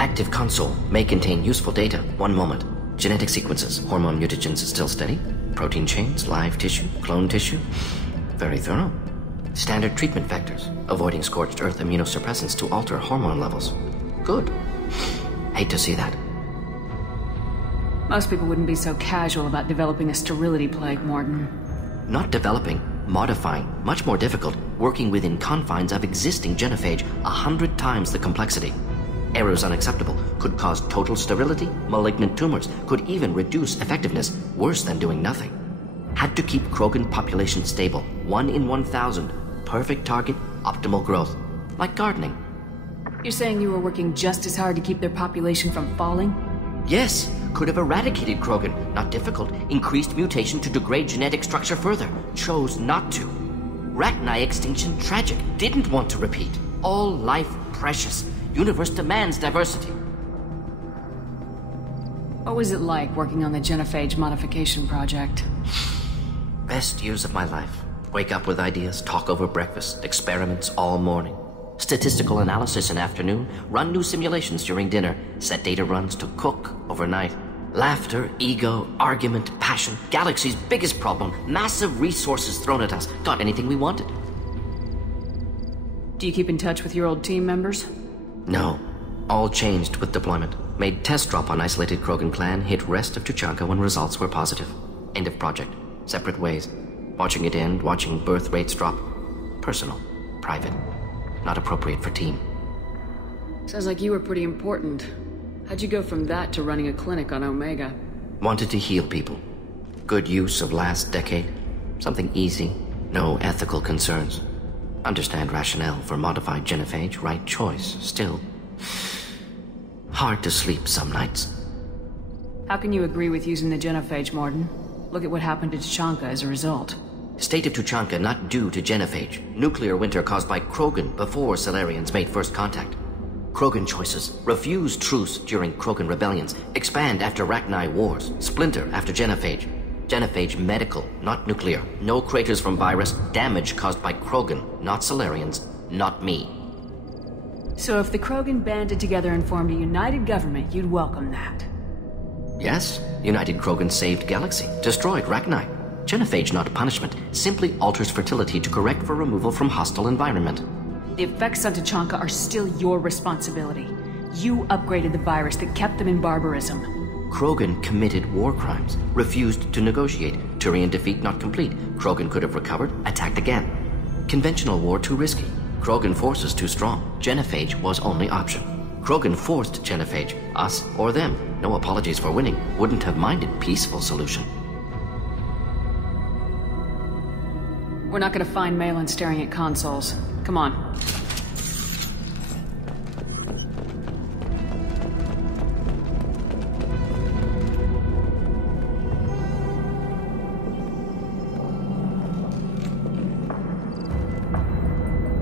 Active console may contain useful data. One moment. Genetic sequences, hormone mutagens still steady. Protein chains, live tissue, clone tissue. Very thorough. Standard treatment vectors, avoiding scorched earth immunosuppressants to alter hormone levels. Good. Hate to see that. Most people wouldn't be so casual about developing a sterility plague, Mordin. Not developing, modifying, much more difficult, working within confines of existing genophage, 100 times the complexity. Errors unacceptable, could cause total sterility, malignant tumors, could even reduce effectiveness, worse than doing nothing. Had to keep Krogan population stable, 1 in 1,000, perfect target, optimal growth, like gardening. You're saying you were working just as hard to keep their population from falling? Yes, could have eradicated Krogan, not difficult, increased mutation to degrade genetic structure further, chose not to. Rachni extinction tragic, didn't want to repeat. All life precious. Universe demands diversity. What was it like working on the genophage modification project? Best years of my life. Wake up with ideas, talk over breakfast, experiments all morning. Statistical analysis in afternoon, run new simulations during dinner, set data runs to cook overnight. Laughter, ego, argument, passion, galaxy's biggest problem, massive resources thrown at us. Got anything we wanted. Do you keep in touch with your old team members? No. All changed with deployment. Made test drop on isolated Krogan clan, hit rest of Tuchanka when results were positive. End of project. Separate ways. Watching it end, watching birth rates drop. Personal. Private. Not appropriate for team. Sounds like you were pretty important. How'd you go from that to running a clinic on Omega? Wanted to heal people. Good use of last decade. Something easy. No ethical concerns. Understand rationale for modified genophage, right choice. Still, hard to sleep some nights. How can you agree with using the genophage, Mordin? Look at what happened to Tuchanka as a result. State of Tuchanka not due to genophage. Nuclear winter caused by Krogan before Solarians made first contact. Krogan choices. Refuse truce during Krogan rebellions. Expand after Rachni wars. Splinter after genophage. Genophage medical, not nuclear. No craters from virus. Damage caused by Krogan, not Solarians, not me. So if the Krogan banded together and formed a united government, you'd welcome that? Yes. United Krogan saved Galaxy. Destroyed Rachni. Genophage not punishment. Simply alters fertility to correct for removal from hostile environment. The effects on Tuchanka are still your responsibility. You upgraded the virus that kept them in barbarism. Krogan committed war crimes, refused to negotiate. Turian defeat not complete. Krogan could have recovered, attacked again. Conventional war too risky. Krogan forces too strong. Genophage was only option. Krogan forced genophage, us or them. No apologies for winning. Wouldn't have minded peaceful solution. We're not gonna find Malin staring at consoles. Come on.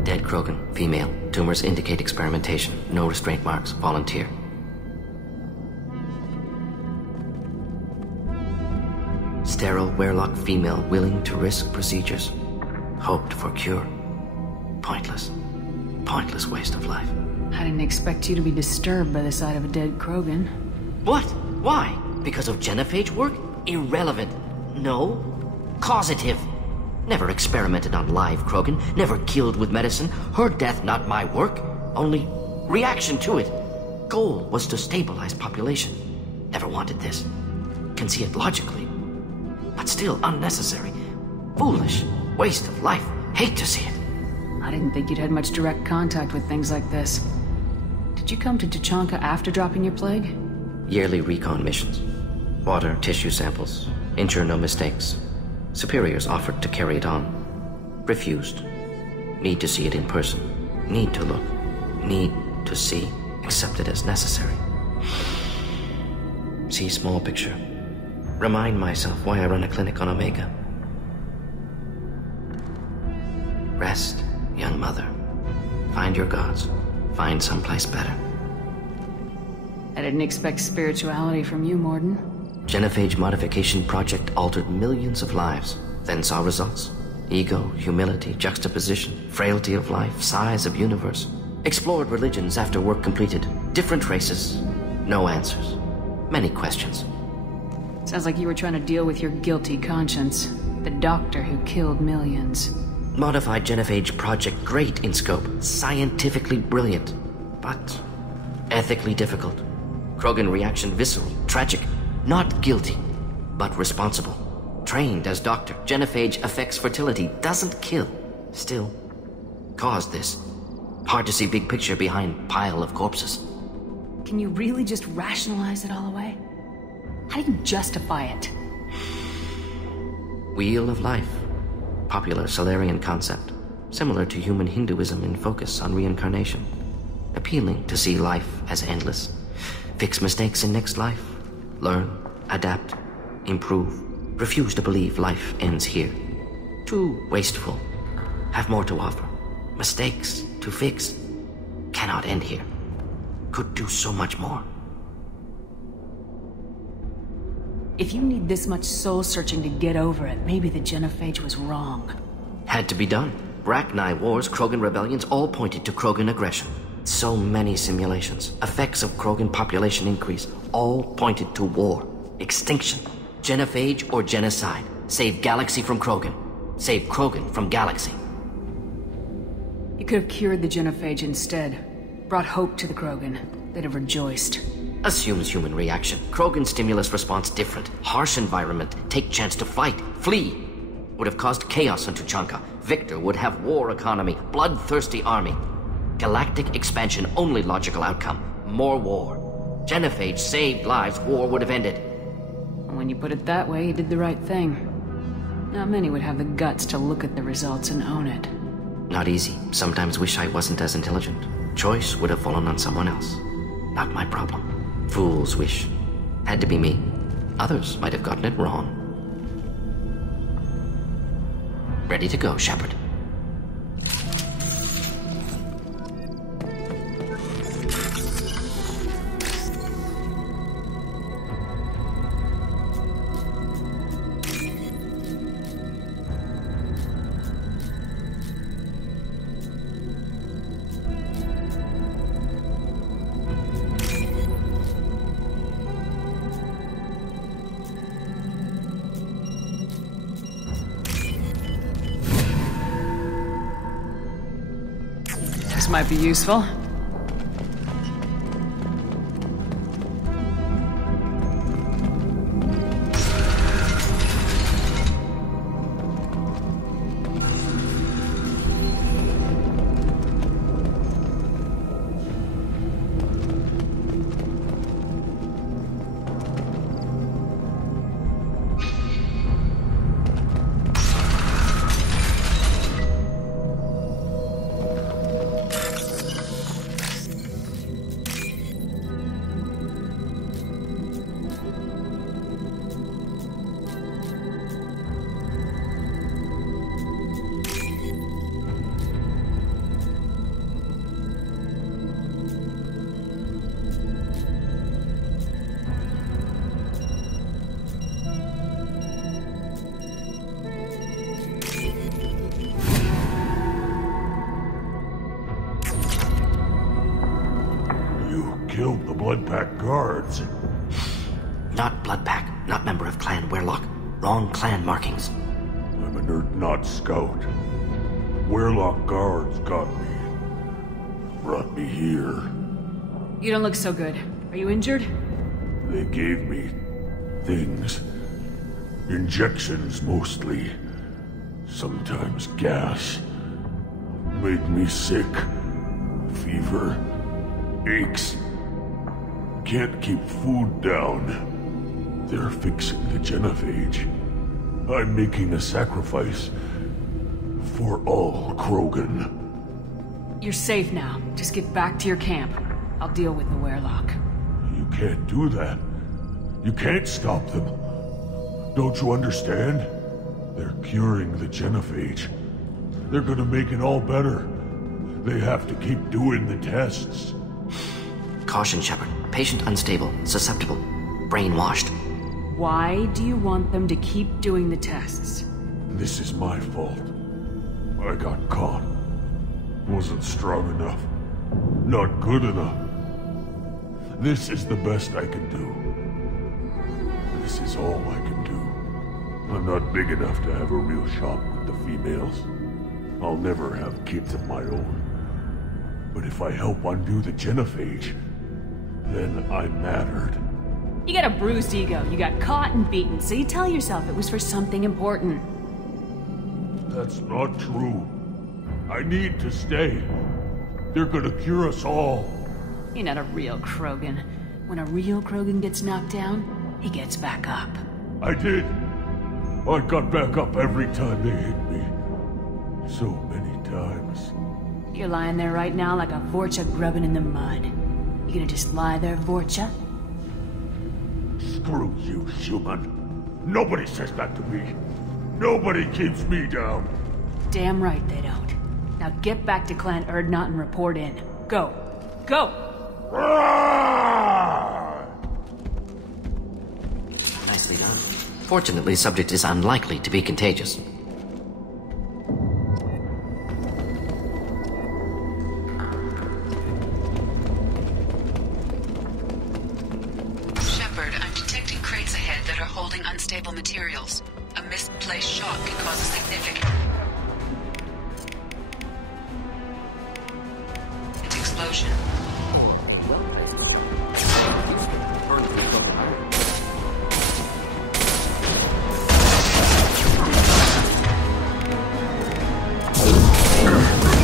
Dead Krogan, female. Tumors indicate experimentation. No restraint marks. Volunteer. Sterile Werelock female willing to risk procedures. Hoped for cure. Pointless. Pointless waste of life. I didn't expect you to be disturbed by the sight of a dead Krogan. What? Why? Because of genophage work? Irrelevant. No. Causative. Never experimented on live Krogan. Never killed with medicine. Her death not my work. Only reaction to it. Goal was to stabilize population. Never wanted this. Can see it logically. But still unnecessary. Foolish. Waste of life. Hate to see it. I didn't think you'd had much direct contact with things like this. Did you come to Tuchanka after dropping your plague? Yearly recon missions. Water, tissue samples. Ensure no mistakes. Superiors offered to carry it on. Refused. Need to see it in person. Need to look. Need to see. Accept it as necessary. See small picture. Remind myself why I run a clinic on Omega. Rest, young mother. Find your gods. Find someplace better. I didn't expect spirituality from you, Mordin. Genophage modification project altered millions of lives, then saw results. Ego, humility, juxtaposition, frailty of life, size of universe. Explored religions after work completed. Different races, no answers. Many questions. Sounds like you were trying to deal with your guilty conscience. The doctor who killed millions. Modified genophage project, great in scope, scientifically brilliant, but ethically difficult. Krogan reaction visceral, tragic, not guilty, but responsible. Trained as doctor, genophage affects fertility, doesn't kill, still caused this. Hard to see big picture behind pile of corpses. Can you really just rationalize it all away? How do you justify it? Wheel of life. Popular Solarian concept. Similar to human Hinduism in focus on reincarnation. Appealing to see life as endless. Fix mistakes in next life. Learn, adapt, improve. Refuse to believe life ends here. Too wasteful. Have more to offer. Mistakes to fix. Cannot end here. Could do so much more. If you need this much soul-searching to get over it, maybe the genophage was wrong. Had to be done. Rachni wars, Krogan rebellions, all pointed to Krogan aggression. So many simulations, effects of Krogan population increase, all pointed to war, extinction, genophage or genocide. Save galaxy from Krogan. Save Krogan from galaxy. You could have cured the genophage instead. Brought hope to the Krogan. They'd have rejoiced. Assumes human reaction. Krogan stimulus response different. Harsh environment. Take chance to fight. Flee. Would have caused chaos on Tuchanka. Victor would have war economy. Bloodthirsty army. Galactic expansion only logical outcome. More war. Genophage saved lives. War would have ended. When you put it that way, you did the right thing. Not many would have the guts to look at the results and own it. Not easy. Sometimes wish I wasn't as intelligent. Choice would have fallen on someone else. Not my problem. Fool's wish. Had to be me. Others might have gotten it wrong. Ready to go, Sheppard. This might be useful. Killed the Bloodpack guards. Not Bloodpack, not member of Clan Werlock. Wrong clan markings. I'm a nerd not scout. Werlock guards got me. Brought me here. You don't look so good. Are you injured? They gave me things. Injections mostly. Sometimes gas. Made me sick. Fever. Aches. Can't keep food down. They're fixing the genophage. I'm making a sacrifice for all Krogan. You're safe now. Just get back to your camp. I'll deal with the Werlock. You can't do that. You can't stop them. Don't you understand? They're curing the genophage. They're gonna make it all better. They have to keep doing the tests. Caution, Sheppard. Patient unstable, susceptible, brainwashed. Why do you want them to keep doing the tests? This is my fault. I got caught. Wasn't strong enough. Not good enough. This is the best I can do. This is all I can do. I'm not big enough to have a real shop with the females. I'll never have kids of my own. But if I help undo the genophage, then I'm mattered. You got a bruised ego, you got caught and beaten, so you tell yourself it was for something important. That's not true. I need to stay. They're gonna cure us all. You're not a real Krogan. When a real Krogan gets knocked down, he gets back up. I did. I got back up every time they hit me. So many times. You're lying there right now like a Vorcha grubbing in the mud. You gonna just lie there, Vorcha? Screw you, human. Nobody says that to me. Nobody keeps me down. Damn right they don't. Now get back to Clan Erdnot and report in. Go. Go! Nicely done. Fortunately, subject is unlikely to be contagious. Sheppard, I'm detecting crates ahead that are holding unstable materials. A misplaced shock can cause a significant explosion.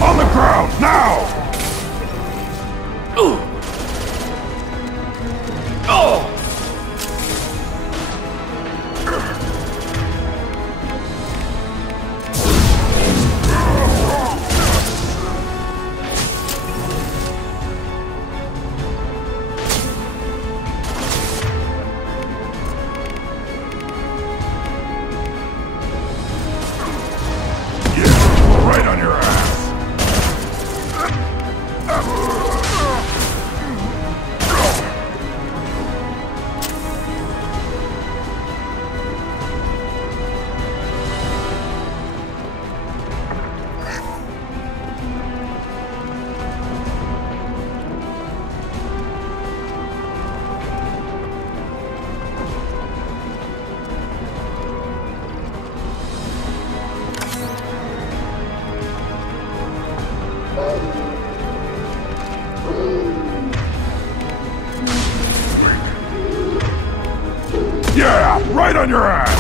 On the ground, now! Right on your ass! Yeah, right on your ass!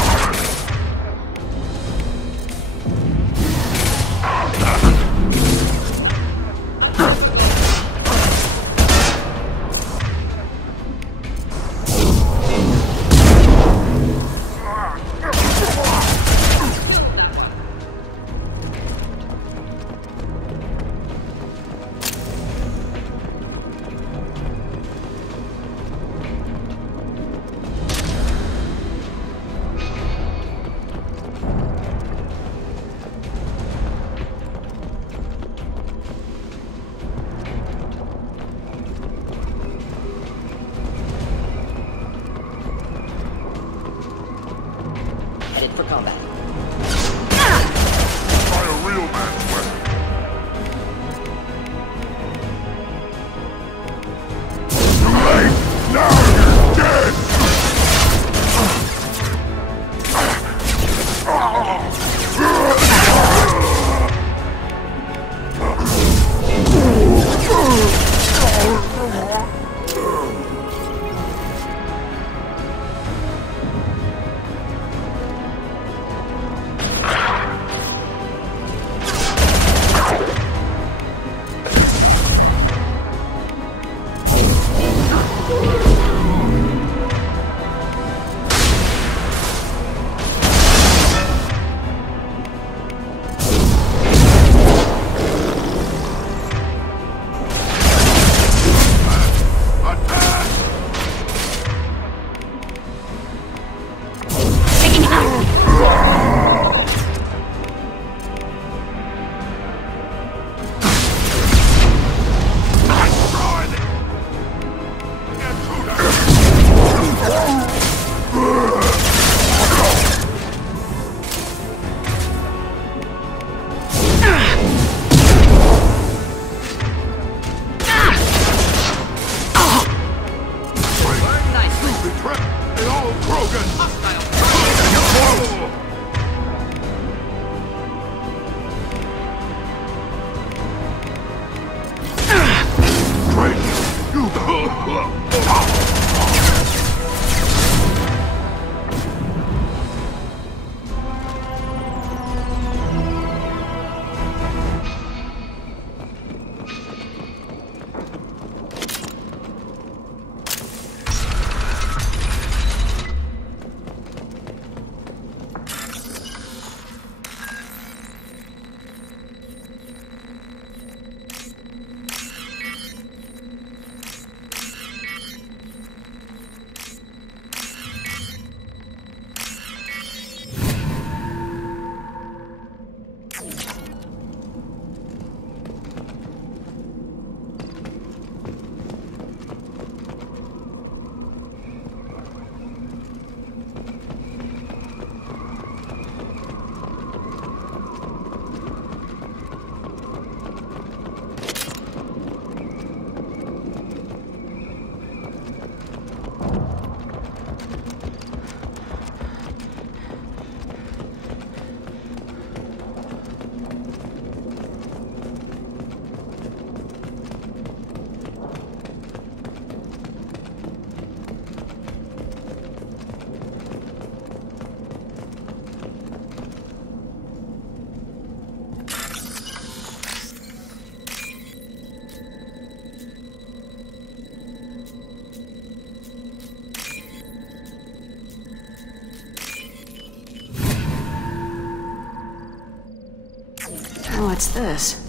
What's this?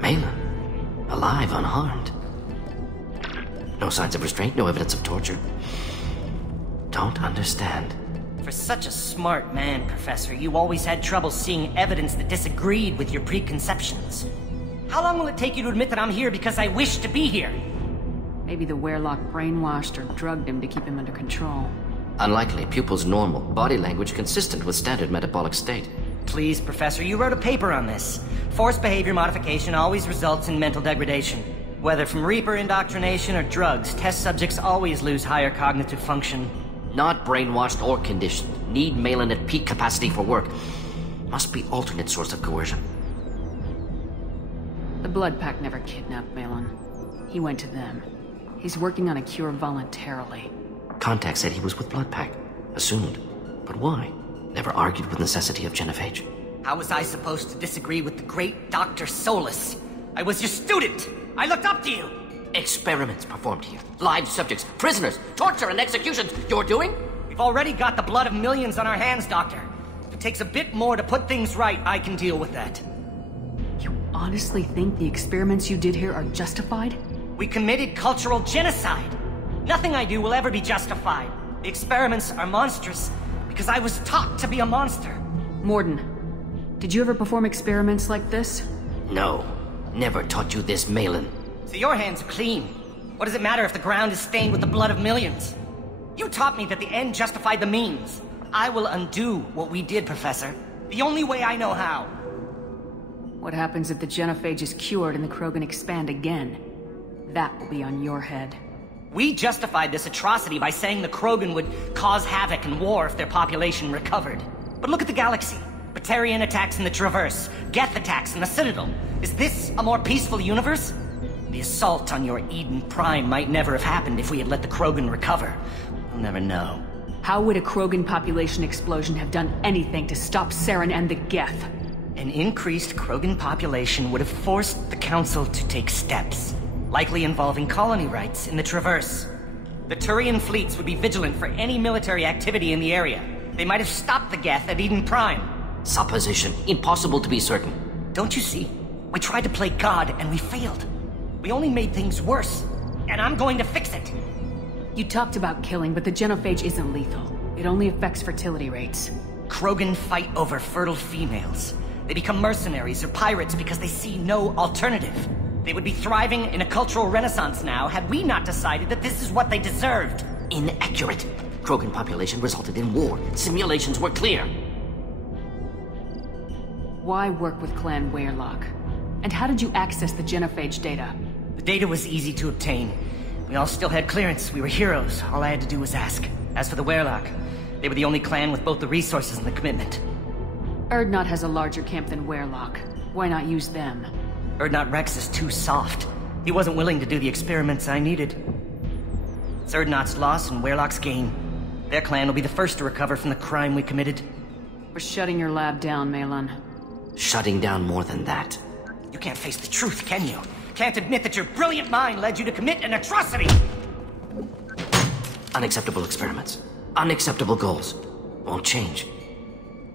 Malin. Alive, unharmed. No signs of restraint, no evidence of torture. Don't understand. For such a smart man, Professor, you always had trouble seeing evidence that disagreed with your preconceptions. How long will it take you to admit that I'm here because I wish to be here? Maybe the Werelock brainwashed or drugged him to keep him under control. Unlikely. Pupil's normal. Body language consistent with standard metabolic state. Please, Professor, you wrote a paper on this. Forced behavior modification always results in mental degradation. Whether from Reaper indoctrination or drugs, test subjects always lose higher cognitive function. Not brainwashed or conditioned. Need Malin at peak capacity for work. Must be alternate source of coercion. The Blood Pack never kidnapped Malin. He went to them. He's working on a cure voluntarily. Contact said he was with Blood Pack. Assumed. But why? Never argued with necessity of Genophage. How was I supposed to disagree with the great Dr. Solus? I was your student! I looked up to you! Experiments performed here. Live subjects, prisoners, torture and executions. You're doing? We've already got the blood of millions on our hands, Doctor. If it takes a bit more to put things right, I can deal with that. You honestly think the experiments you did here are justified? We committed cultural genocide. Nothing I do will ever be justified. The experiments are monstrous because I was taught to be a monster. Mordin, did you ever perform experiments like this? No. Never taught you this, Malin. So your hands are clean. What does it matter if the ground is stained with the blood of millions? You taught me that the end justified the means. I will undo what we did, Professor. The only way I know how. What happens if the genophage is cured and the Krogan expand again? That will be on your head. We justified this atrocity by saying the Krogan would cause havoc and war if their population recovered. But look at the galaxy. Batarian attacks in the Traverse, Geth attacks in the Citadel. Is this a more peaceful universe? The assault on your Eden Prime might never have happened if we had let the Krogan recover. We'll never know. How would a Krogan population explosion have done anything to stop Saren and the Geth? An increased Krogan population would have forced the Council to take steps, likely involving colony rights in the Traverse. The Turian fleets would be vigilant for any military activity in the area. They might have stopped the Geth at Eden Prime. Supposition. Impossible to be certain. Don't you see? We tried to play God and we failed. We only made things worse. And I'm going to fix it. You talked about killing, but the genophage isn't lethal. It only affects fertility rates. Krogan fight over fertile females. They become mercenaries or pirates because they see no alternative. They would be thriving in a cultural renaissance now had we not decided that this is what they deserved. Inaccurate. Krogan population resulted in war. Simulations were clear. Why work with Clan Werelock? And how did you access the genophage data? The data was easy to obtain. We all still had clearance. We were heroes. All I had to do was ask. As for the Werlock, they were the only clan with both the resources and the commitment. Erdnot has a larger camp than Werlock. Why not use them? Erdnot Rex is too soft. He wasn't willing to do the experiments I needed. It's Erdnot's loss and Werlock's gain. Their clan will be the first to recover from the crime we committed. We're shutting your lab down, Malin. Shutting down more than that. You can't face the truth, can you? Can't admit that your brilliant mind led you to commit an atrocity! Unacceptable experiments. Unacceptable goals. Won't change.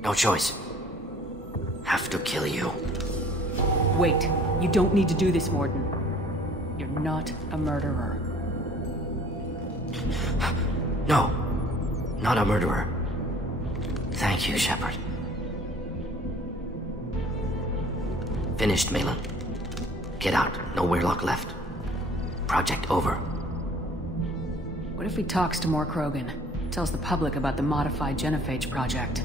No choice. Have to kill you. Wait. You don't need to do this, Mordin. You're not a murderer. No. Not a murderer. Thank you, Sheppard. Finished, Malin. Get out. No Werlock left. Project over. What if he talks to more Krogan? Tells the public about the modified genophage project?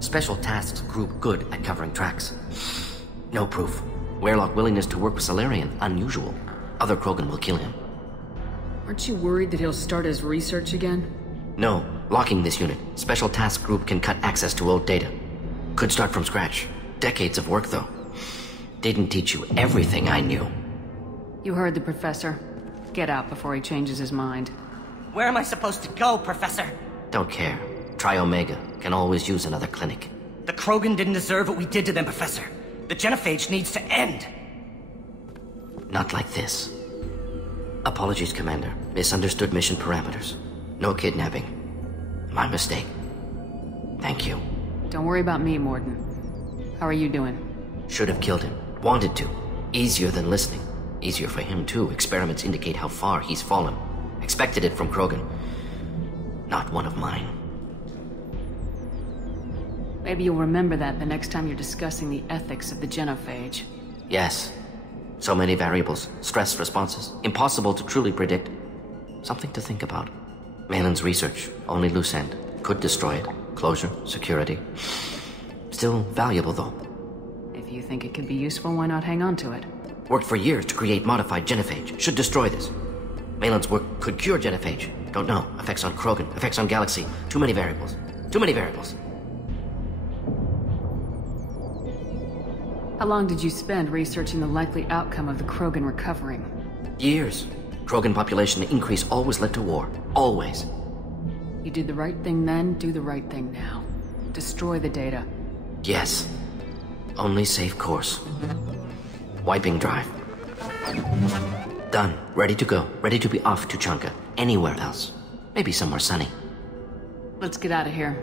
Special Tasks Group good at covering tracks. No proof. Werlock willingness to work with Salarian, unusual. Other Krogan will kill him. Aren't you worried that he'll start his research again? No. Locking this unit. Special Task Group can cut access to old data. Could start from scratch. Decades of work, though. Didn't teach you everything I knew. You heard the professor. Get out before he changes his mind. Where am I supposed to go, Professor? Don't care. Try Omega. Can always use another clinic. The Krogan didn't deserve what we did to them, Professor. The genophage needs to end. Not like this. Apologies, Commander. Misunderstood mission parameters. No kidnapping. My mistake. Thank you. Don't worry about me, Mordin. How are you doing? Should have killed him. Wanted to. Easier than listening. Easier for him, too. Experiments indicate how far he's fallen. Expected it from Krogan. Not one of mine. Maybe you'll remember that the next time you're discussing the ethics of the genophage. Yes. So many variables. Stress responses. Impossible to truly predict. Something to think about. Malin's research. Only loose end. Could destroy it. Closure. Security. Still valuable, though. If you think it could be useful, why not hang on to it? Worked for years to create modified genophage. Should destroy this. Malin's work could cure genophage. Don't know. Effects on Krogan. Effects on Galaxy. Too many variables. Too many variables. How long did you spend researching the likely outcome of the Krogan recovering? Years. Krogan population increase always led to war. Always. You did the right thing then, do the right thing now. Destroy the data. Yes. Only safe course. Wiping drive. Done. Ready to go. Ready to be off to Tuchanka. Anywhere else. Maybe somewhere sunny. Let's get out of here.